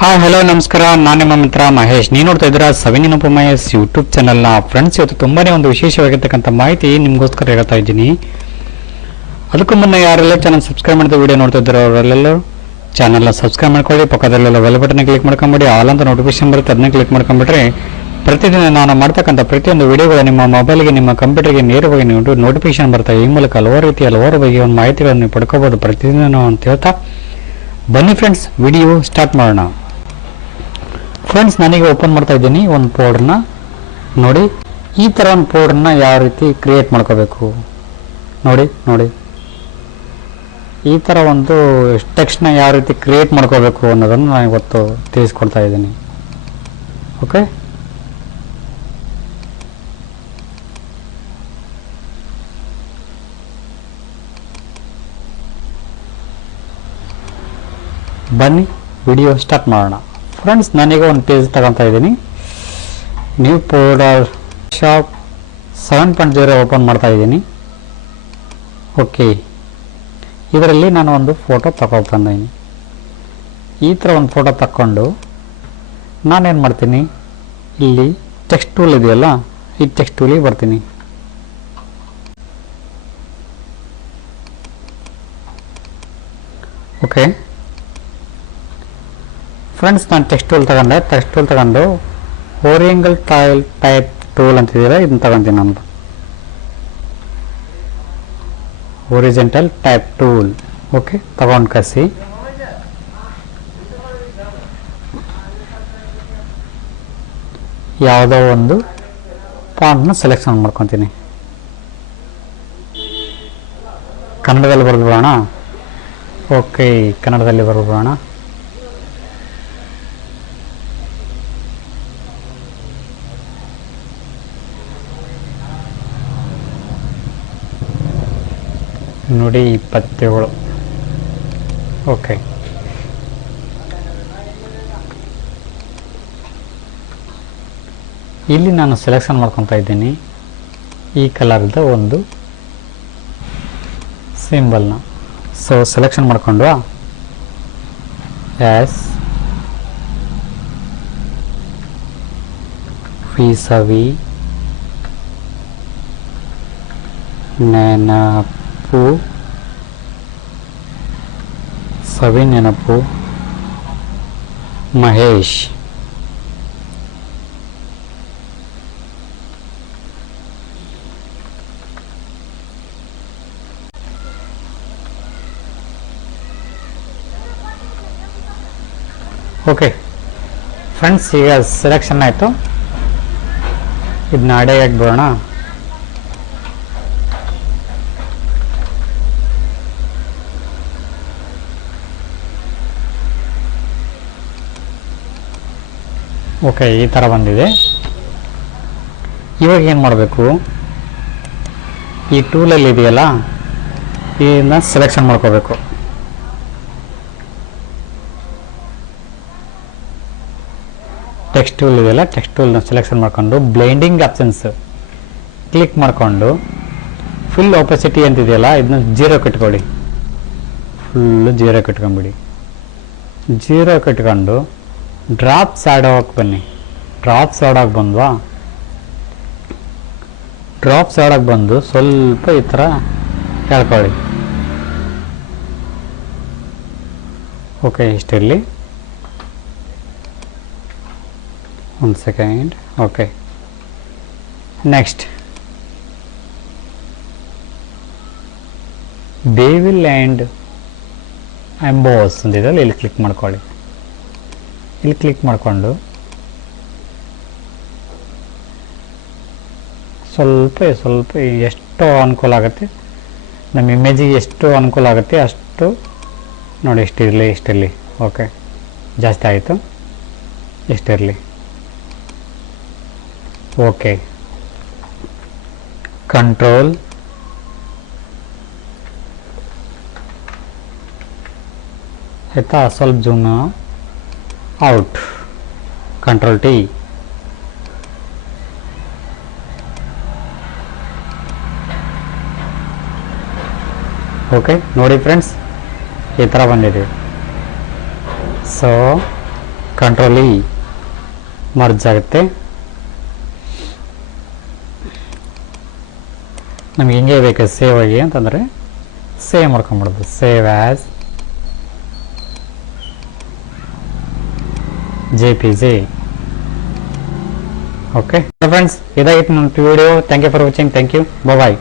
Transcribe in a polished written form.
Hi hello ನಮಸ್ಕಾರ, ನಾನು ನಿಮ್ಮ ಮಿತ್ರ ಮಹೇಶ್. ನೀವು ನೋಡ್ತಾ ಇದ್ದೀರಾ ಸವಿನಿನೊಬ್ಬ ಮಹೇಶ್ ಯೂಟ್ಯೂಬ್ ಚಾನಲ್ನ. ಫ್ರೆಂಡ್ಸ್, ಇವತ್ತು ತುಂಬಾನೇ ಒಂದು ವಿಶೇಷವಾಗಿರ್ತಕ್ಕಂಥ ಮಾಹಿತಿ ನಿಮಗೋಸ್ಕರ ಹೇಳ್ತಾ ಇದ್ದೀನಿ. ಅದಕ್ಕೂ ಮುನ್ನ ಯಾರೆಲ್ಲ ಚಾನಲ್ ಸಬ್ಸ್ಕ್ರೈಬ್ ಮಾಡಿದ ವಿಡಿಯೋ ನೋಡ್ತಾ ಇದ್ದಾರೋ ಅವರೆಲ್ಲರೂ ಚಾನಲ್ನ ಸಬ್ಸ್ಕ್ರೈಬ್ ಮಾಡ್ಕೊಳ್ಳಿ. ಪಕ್ಕದಲ್ಲೆಲ್ಲ ಬೆಲ್ ಬಟನ್ ಕ್ಲಿಕ್ ಮಾಡ್ಕೊಂಬಿಡಿ. ಆಲ್ ಅಂತ ನೋಟಿಫಿಕೇಶನ್ ಬರುತ್ತೆ, ಅದನ್ನ ಕ್ಲಿಕ್ ಮಾಡ್ಕೊಂಬಿಟ್ರೆ ಪ್ರತಿದಿನ ನಾನು ಮಾಡ್ತಕ್ಕಂಥ ಪ್ರತಿಯೊಂದು ವಿಡಿಯೋಗಳು ನಿಮ್ಮ ಮೊಬೈಲ್ಗೆ, ನಿಮ್ಮ ಕಂಪ್ಯೂಟರ್ಗೆ ನೇರವಾಗಿ ನೋಟಿಫಿಕೇಶನ್ ಬರ್ತವೆ. ಈ ಮೂಲಕ ಹಲವಾರು ಬಗೆಯ ಒಂದು ಮಾಹಿತಿಗಳನ್ನು ನೀವು ಪಡ್ಕೋಬಹುದು ಪ್ರತಿದಿನ ಅಂತ ಹೇಳ್ತಾ ಬನ್ನಿ ಫ್ರೆಂಡ್ಸ್, ವಿಡಿಯೋ ಸ್ಟಾರ್ಟ್ ಮಾಡೋಣ. ಫ್ರೆಂಡ್ಸ್, ನಾನೀಗ ಓಪನ್ ಮಾಡ್ತಾ ಇದ್ದೀನಿ ಒಂದು ಪೌಡರ್ನ. ನೋಡಿ, ಈ ಥರ ಒಂದು ಪೌಡರ್ನ ಯಾವ ರೀತಿ ಕ್ರಿಯೇಟ್ ಮಾಡ್ಕೋಬೇಕು ನೋಡಿ. ಈ ಥರ ಒಂದು ಟೆಕ್ಸ್ಟ್ನ ಯಾವ ರೀತಿ ಕ್ರಿಯೇಟ್ ಮಾಡ್ಕೋಬೇಕು ಅನ್ನೋದನ್ನು ನಾನು ಇವತ್ತು ತಿಳಿಸ್ಕೊಡ್ತಾ ಇದ್ದೀನಿ. ಓಕೆ, ಬನ್ನಿ ವಿಡಿಯೋ ಸ್ಟಾರ್ಟ್ ಮಾಡೋಣ. ಫ್ರೆಂಡ್ಸ್, ನಾನೀಗ ಒಂದು ಪೇಜ್ ತಗೊತಾ ಇದ್ದೀನಿ. ನ್ಯೂ ಪೌಡರ್ ಶಾಪ್ 7.0 ಓಪನ್ ಮಾಡ್ತಾ ಇದ್ದೀನಿ. ಓಕೆ, ಇದರಲ್ಲಿ ನಾನು ಒಂದು ಫೋಟೋ ತಗೊಳ್ತಾಯಿದ್ದೀನಿ. ಈ ಥರ ಒಂದು ಫೋಟೋ ತಕ್ಕೊಂಡು ನಾನೇನು ಮಾಡ್ತೀನಿ, ಇಲ್ಲಿ ಟೆಕ್ಸ್ಟ್ ಟೂಲ್ ಇದೆಯಲ್ಲ, ಈ ಟೆಕ್ಸ್ಟ್ ಟೂಲಿಗೆ ಬರ್ತೀನಿ. ಓಕೆ ಫ್ರೆಂಡ್ಸ್, ನಾನು ಟೆಕ್ಸ್ಟ್ ಟೂಲ್ ತಗೊಂಡು ಓರಿಯಂಗಲ್ ಟೈಪ್ ಟೂಲ್ ಅಂತಿದ್ದೀರ, ಇದನ್ನ ತಗೊಂತೀನಿ. ನಾನು ಒರಿಜೆಂಟಲ್ ಟೈಪ್ ಟೂಲ್ ಓಕೆ ತಗೊಂಡು ಕಸಿ ಯಾವುದೋ ಒಂದು ಫಾಂಟ್ನ ಸೆಲೆಕ್ಷನ್ ಮಾಡ್ಕೊತೀನಿ. ಕನ್ನಡದಲ್ಲಿ ಬರೆದ್ಬಿಡೋಣ. ಓಕೆ, ಕನ್ನಡದಲ್ಲಿ ಬರೆದ್ಬಿಡೋಣ. ನೋಡಿ 27. ಓಕೆ, ಇಲ್ಲಿ ನಾನು ಸೆಲೆಕ್ಷನ್ ಮಾಡ್ಕೊತಾ ಇದ್ದೀನಿ ಈ ಕಲರ್ದ ಒಂದು ಸಿಂಬಲ್ನ. ಸೊ ಸೆಲೆಕ್ಷನ್ ಮಾಡ್ಕೊಂಡು ಎಸ್ ವಿ ನೆನಪು ಸವಿನೆನಪು ಮಹೇಶ್. ಓಕೆ ಫ್ರೆಂಡ್ಸ್, ಈಗ ಸೆಲೆಕ್ಷನ್ ಆಯಿತು. ಇದನ್ನ ಅಡೆ ಹಾಕ್ಬಿಡೋಣ. ಓಕೆ, ಈ ಥರ ಬಂದಿದೆ. ಇವಾಗ ಏನು ಮಾಡಬೇಕು, ಈ ಟೂಲಲ್ಲಿ ಇದೆಯಲ್ಲ, ಇದನ್ನ ಸೆಲೆಕ್ಷನ್ ಮಾಡ್ಕೋಬೇಕು. ಟೆಕ್ಸ್ಟ್ ಟೂಲ್ ಇದೆಯಲ್ಲ, ಟೆಕ್ಸ್ಟ್ ಟೂಲ್ನ ಸೆಲೆಕ್ಷನ್ ಮಾಡ್ಕೊಂಡು ಬ್ಲೆಂಡಿಂಗ್ ಆಪ್ಷನ್ಸ್ ಕ್ಲಿಕ್ ಮಾಡಿಕೊಂಡು ಫುಲ್ ಆಪೋಸಿಟಿ ಅಂತಿದೆಯಲ್ಲ, ಇದನ್ನ 0 ಕಟ್ಕೊಳ್ಳಿ. ಫುಲ್ಲು 0 ಕಟ್ಕೊಂಬಿಡಿ. 0 ಕಟ್ಕೊಂಡು ಡ್ರಾಪ್ಸ್ ಆಡೋಕೆ ಬನ್ನಿ. ಡ್ರಾಪ್ಸ್ ಆಡೋಕೆ ಬಂದ್ವಾ, ಡ್ರಾಪ್ಸ್ ಆಡೋಕೆ ಬಂದು ಸ್ವಲ್ಪ ಈ ಥರ ಹೇಳ್ಕೊಳ್ಳಿ. ಓಕೆ, ಇಷ್ಟಿರಲಿ. ಒಂದು second. Okay, next bevel and emboss ಅಂತಿದ್ರಲ್ಲಿ ಇಲ್ಲಿ ಕ್ಲಿಕ್ ಮಾಡ್ಕೊಳ್ಳಿ. ಇಲ್ಲಿ ಕ್ಲಿಕ್ ಮಾಡಿಕೊಂಡು ಸ್ವಲ್ಪ ಎಷ್ಟು ಅನುಕೂಲ ಆಗುತ್ತೆ, ನಮ್ಮ ಇಮೇಜಿಗೆ ಎಷ್ಟು ಅನುಕೂಲ ಆಗುತ್ತೆ ಅಷ್ಟು ನೋಡಿ. ಇಷ್ಟಿರಲಿ. ಓಕೆ, ಜಾಸ್ತಿ ಆಯಿತು, ಇಷ್ಟಿರಲಿ. ಓಕೆ, ಕಂಟ್ರೋಲ್ ಆಯಿತಾ, ಸ್ವಲ್ಪ zoom out, control T. Okay, ನೋಡಿ ಫ್ರೆಂಡ್ಸ್, ಈ ಥರ ಬಂದಿದೆ. ಸೊ ಕಂಟ್ರೋಲ್ ಇ ಮರ್ಜ್ ಆಗುತ್ತೆ. ನಮ್ಗೆ ಹಿಂಗೆ ಬೇಕು ಸೇವ್ ಆಗಿ ಅಂತಂದರೆ ಸೇವ್ ಮಾಡ್ಕೊಂಬಿಡೋದು, save as JPG. Okay friends, ಇದಾಗಿತ್ತು ನನ್ನ video. Thank you for watching. Thank you. Bye.